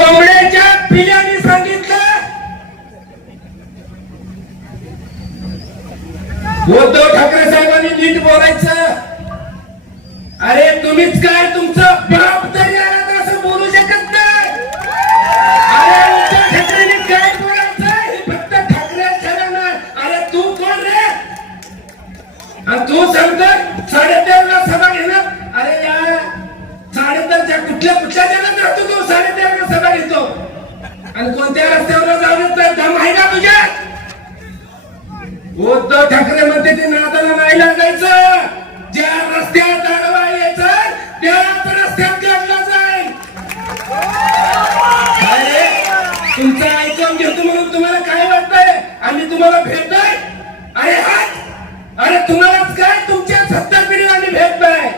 कोंबड्याच्या पिल्याने सांगितलं. उद्धव ठाकरे साहेबांनी नीट बोलायचं. अरे तुम्हीच काय तुमचं बाप तरी उद्धव ठाकरे मध्ये ते नादाला नाही लागायचं. ज्या रस्त्यात आडवा यायचं त्याच रस्त्यात गाडला जाईल. अरे तुमचं ऐकून घेतो म्हणून तुम्हाला काय वाटतंय? आम्ही तुम्हाला भेटतोय? अरे हा अरे तुम्हालाच काय? तुमच्या सत्ता पिढी आम्ही भेटतोय.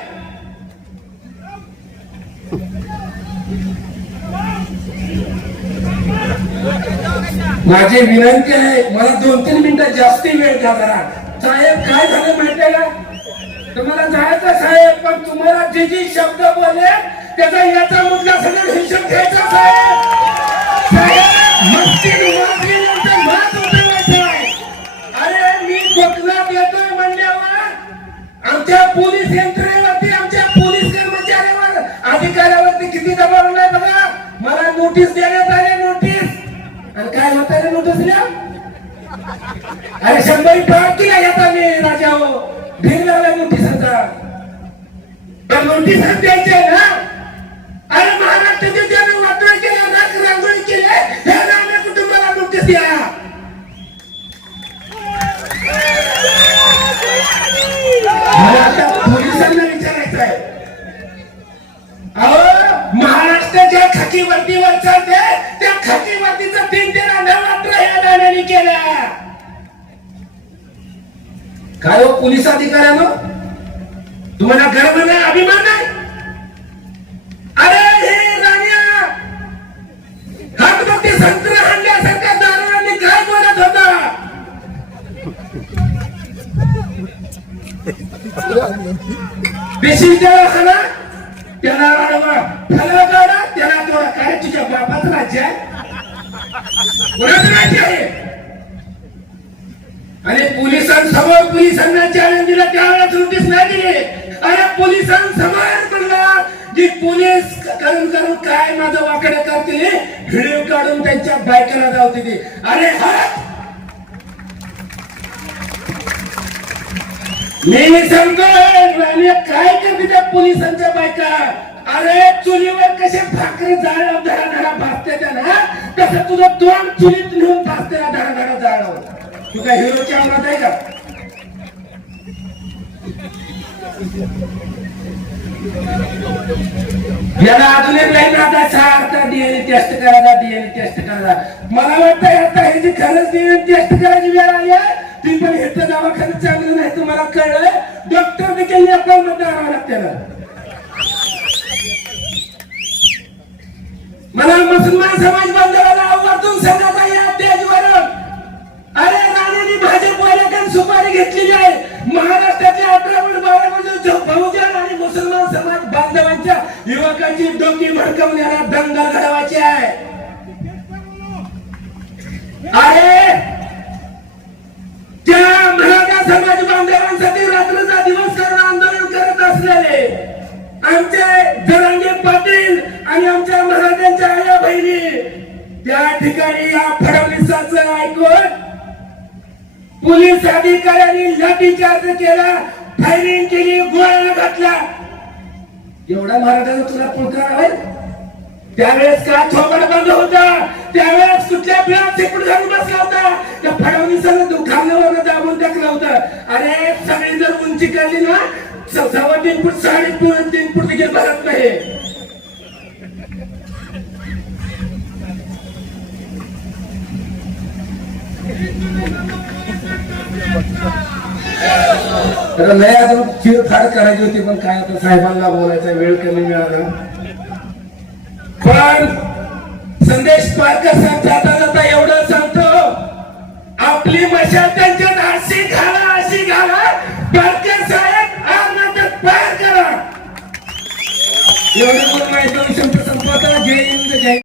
माझी विनंती आहे मला दोन तीन मिनिटं जास्ती वेळ द्या जरा. साहेब काय झालं माहितीये का? तुम्हाला जायचं साहेब पण तुम्हाला जे जे शब्द बोलले त्याचा याचा मुद्दा सगळं हिशोब घ्यायचा साहेब. साहेब मस्ती अरे मी कोकणात येतोय म्हणल्यावर आमच्या पोलीस यंत्रणेवरती आमच्या पोलीस कर्मचाऱ्यावर अधिकाऱ्यावरती किती दबाव नाही बघा. मला नोटीस द्या अरे शंभरी पार केला येता मी राजा हो. भीर लागला नोटीसाचा त्या नोटीस द्यायचे ना अरे महाराष्ट्राचे ज्याने वाटोळ केला नाक रांगोळी केले हे राणे कुटुंबाला नोटीस द्या. आता पोलिसांना विचारायचं आहे. अहो महाराष्ट्राच्या खाकी वर्दीवर चालते त्या खाकीवरतीचा तीन तेरा नवरात्र या दाण्याने केला. काय हो पोलीस अधिकाऱ्यानं? तुम्हाला गर्व नाही अभिमान नाही? अरे हे राण्या! हातभट्टी संत्र हाणल्यासारख्या दारुणांनी काय बोलत होता? पेशी त्याला हाना त्याला अडवा फला काढा त्याला तोडा काय तुझ्या बापाचं राज्य आहे? कोणाचं राज्य आहे? आणि पोलीस पोलिसांना चॅलेंज दिला त्यावेळेस नोटीस नाही दिली. अरे पोलिसांसमोर म्हणला जी पोलीस करून करून काय माझं वाकड करतील व्हिडिओ काढून त्यांच्या बायकाला जाऊ दिली अरे मी सांगतो राणी काय करते त्या पोलिसांच्या बायका? अरे चुलीवर कसे भाकरी जाळ धडा धडा भासते त्यांना तसं तुझं दोन चुलीत नेऊन भासते ना धडा धडा जाळ तू काय हिरोच्या अंगात आहे का? याला अजून एक लाईन आता सारखा डीएनए टेस्ट करायचा डीएनए टेस्ट करायचा मला वाटतंय आता हे जी खरंच डीएनए टेस्ट करायची वेळ आली आहे ती पण हे तर दवाखान्यात चांगलं नाही तुम्हाला कळलंय? डॉक्टर देखील आपण मध्ये आणावं लागतं मला मुसलमान समाज युवकांची डोकी भडकवण्याला दंगा घडवायची आहे. अरे! त्या मराठा समाज बांधवांसाठी रात्रीचा दिवस करून आंदोलन करत असलेले आमचे जरांगे पाटील आणि आमच्या मराठ्यांच्या आया बहिणी त्या ठिकाणी या फडणवीसाचं ऐकून पोलीस अधिकाऱ्यांनी लाठीचार्ज केला फायरिंग केली गोळ्या घातल्या. एवढा मराठा तुला पुळकार आहे? त्यावेळेस का थोबड बंद होता? त्यावेळेस कुठल्या बिळात चिपड घालून बसला होता? त्या फडणवीसानं दुखाल्यावर दाबून टाकलं होतं. अरे सगळी जर उंची काढली ना सव्वा तीन फूट साडे फूट तीन फूट देखील भरत नाही. Thank you. तर नाही अजून चिरफाड करायची होती पण काय होतं साहेबांना बोलायचा वेळ कमी मिळाला. पण संदेश पारकर साहेब जाता जाता एवढं सांगतो आपली मशाल त्यांच्या